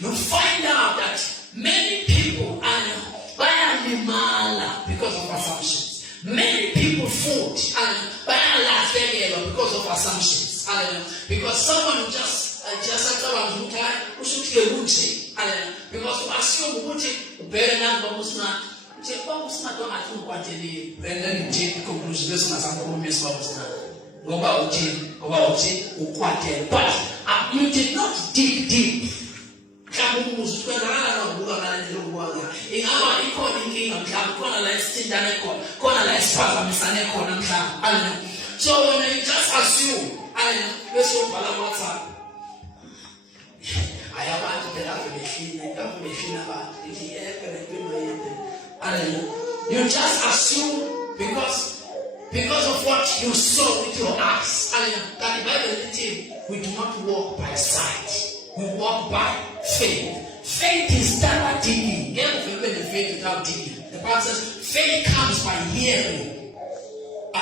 You find out that many people are because of assumptions. Many people food because of assumptions. Because someone who just because to assume better than but you did not dig deep. In our so when you just assume, I have to get out of the machine, you just assume because of what you saw with your eyes. That the Bible says we do not walk by sight, we walk by faith. Faith is that digging. Faith without digging. The Bible says faith comes by hearing.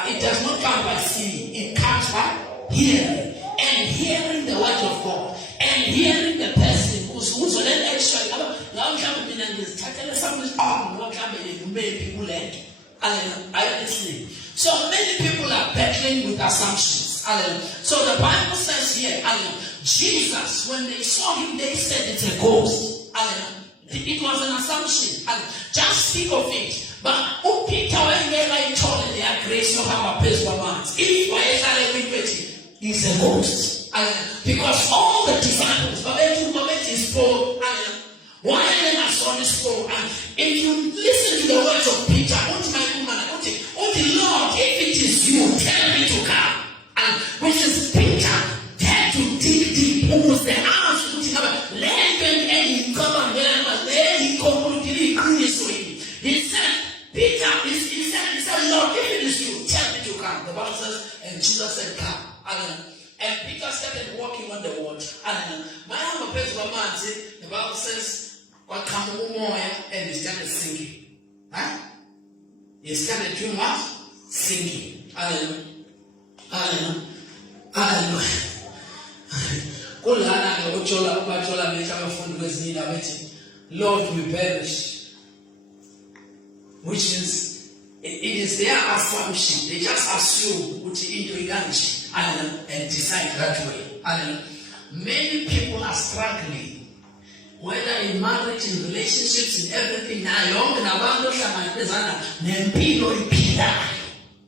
It does not come by seeing. It comes by hearing. And hearing the word of God. And hearing the person who's then extra. So many people are battling with assumptions. So the Bible says here, Jesus, when they saw him, they said it's a ghost. It was an assumption. Just think of it. But Peter, when they told their grace of our performance, if is a ghost. Because all the disciples, why then I saw this fall? If you listen to the words of Peter, Lord, if it is you, tell me to come. And which is Peter had to dig deep. Almost the house which he said, Peter, he said, Lord, if it is you, tell me to come. The Bible says, and Jesus said, come. And Peter started walking on the water. The Bible says, what come more and he started singing. He started doing what? Singing. Hallelujah. Lord, we perish. Which is, it is their assumption. They just assume which into and decide that way. Many people are struggling, whether in marriage, in relationships, in everything.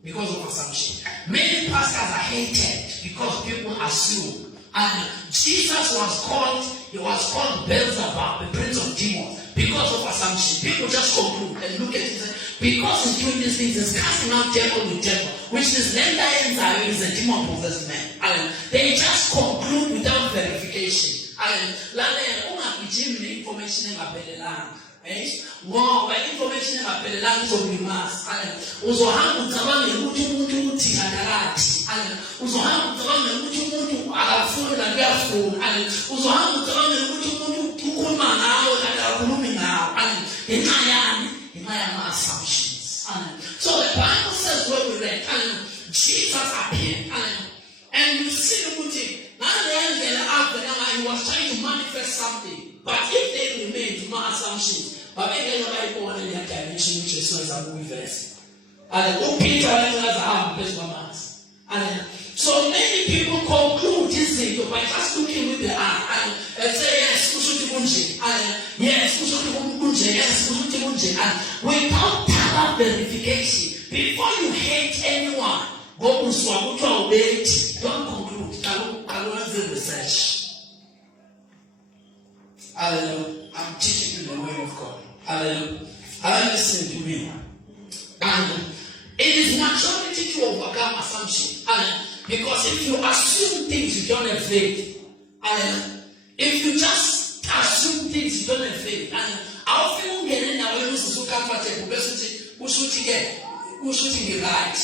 Because of assumption. Many pastors are hated because people assume. And Jesus was called Beelzebub, the prince of demons, because of assumption. People just conclude and look at it and say, because he's doing these things, he's casting out devil with devil, which is then is a demon possessed man. They just conclude without verification. Information more information about the language of the mass. Uzohamba ucabange ukuthi umuntu uthi akalathi. Uzohamba ucabange ukuthi umuntu akafuna kuyafuna. Uzohamba ucabange ukuthi umuntu ukhuluma ngawe akakhulumi ngawe. Ngenxa yama-assumptions. So the Bible says where we read, Jesus appeared. And you see ukuthi he was trying to manifest something. But if they remain to my assumptions, but maybe nobody go on in their dimension, which is not a movie verse. And Peter has a performance. And so many people conclude this thing by just looking with the eye and say, yes, yes, and without thorough verification, before you hate anyone, don't conclude. Don't do research. I'm teaching you the way of God. Listen to me. And it is maturity to overcome assumption. Because if you assume things you don't have faith, if you just assume things you don't have faith, how often get in our use so comfortable, who should be right?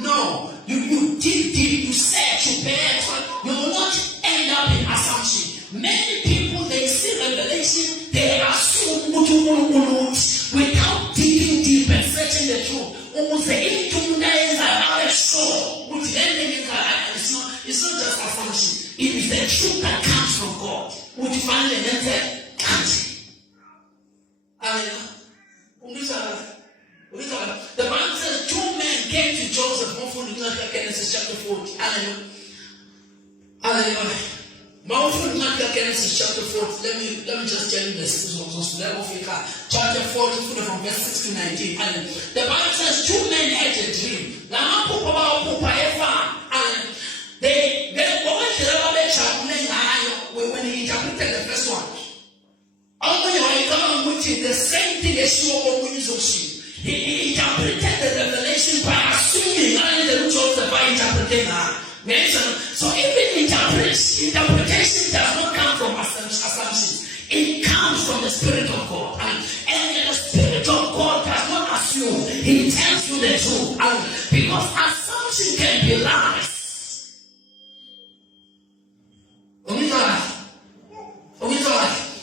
No, you dig deep, you search, you pay attention, you will not end up in assumption. Many people, they see revelation, they assume without digging deep and searching the truth. Almost the it's It's not just assumption. It is the truth that comes from God. Would you find an answer? The Bible says 2 men came to Joseph. Genesis chapter 40. Hallelujah. Genesis chapter 40. Let me just tell you this. Chapter 40 from verse 6 to 19. The Bible says 2 men had a dream. When he interpreted the first one, the same thing as he interpreted the revelation by assuming the Joseph by interpreting. So even interpretation does not come from assumptions. It comes from the Spirit of God. And the Spirit of God does not assume. He tells you the truth. Because assumption can be lies.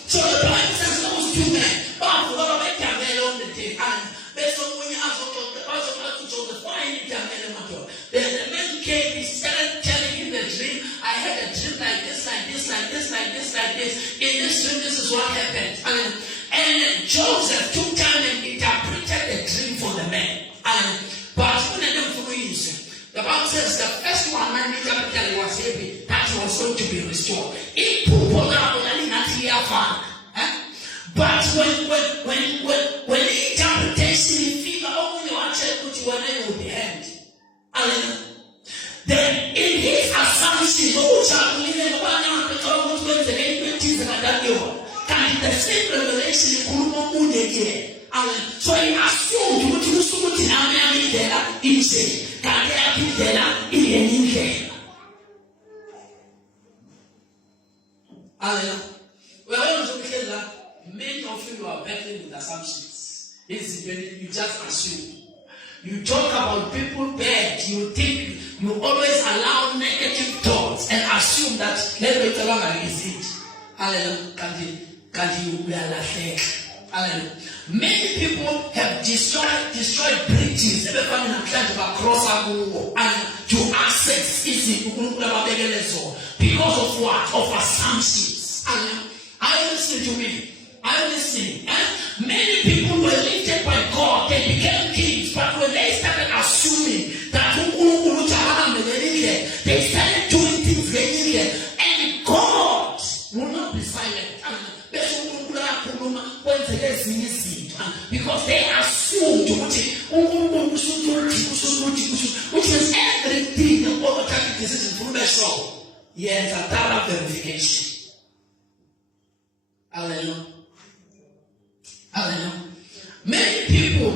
So the Bible says those 2 men, but what about Camel on the day? And based on when you ask Joseph, why did Camel matter? The man came, he started telling him the dream. I had a dream like this, like this, like this, like this, like this. In this dream, this is what happened. And Joseph took time and interpreted the dream for the man. But when I don't know the Bible says the first one man interpreted was happy. That was going to be restored. But when the interpretation in fever, only one check put you on the end. Then in his assumption, the same revelation so he assumed what you saw in America is many of you are battling with assumptions. You just assume. You talk about people bad. You think you always allow negative thoughts and assume that let me along and receive. Hallelujah. We are like many people have destroyed bridges across and to access easy because of what? Of assumptions. Are you listening to me? Are you listening? Many people were lifted by God. They became kings, but when they started assuming that they started doing things they needed, and God will not be silent. Because they assumed which is everything the automatic decision through the show. Yes, a thorough verification. Hallelujah. Hallelujah. Many people,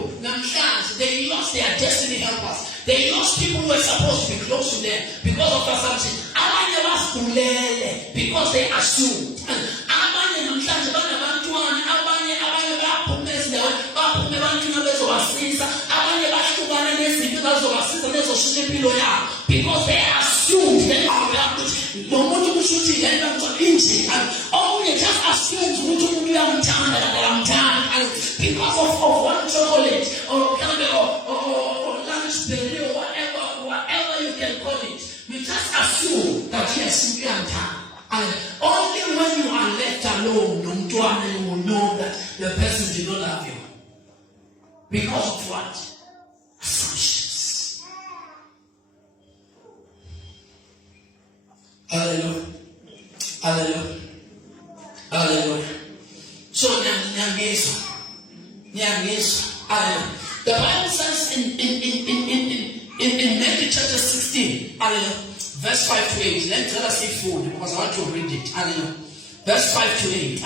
they lost their destiny helpers. They lost people who were supposed to be close to them because of assumption. Because they assumed. Because they assumed they only just assumed because of one chocolate or lunch berry or whatever you can call it. You just assume that you are simply and only when you are left alone, you will know that the person did not love you. Because of what? Assumptions. Hallelujah. Hallelujah. Hallelujah. So, the Bible says in Matthew chapter 16, verse 5 to 8. Let us say full because I want to read it. Verse 5 to 8.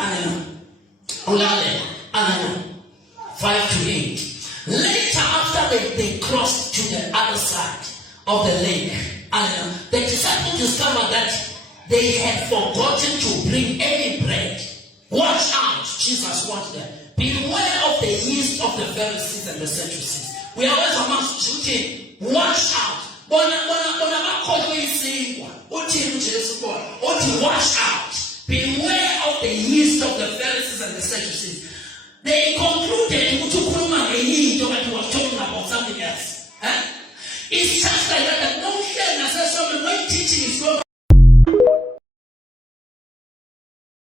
5 to 8. Later, after they crossed to the other side of the lake, the disciples discovered that they had forgotten to bring any bread. Watch out, Jesus warned them. Beware of the yeast of the Pharisees and the Sadducees. We are always amongst shooting. Watch out. Watch out. Beware of the yeast of the Pharisees and the Sadducees. They concluded he was talking about something else. It's just like that. No shame. When teaching is going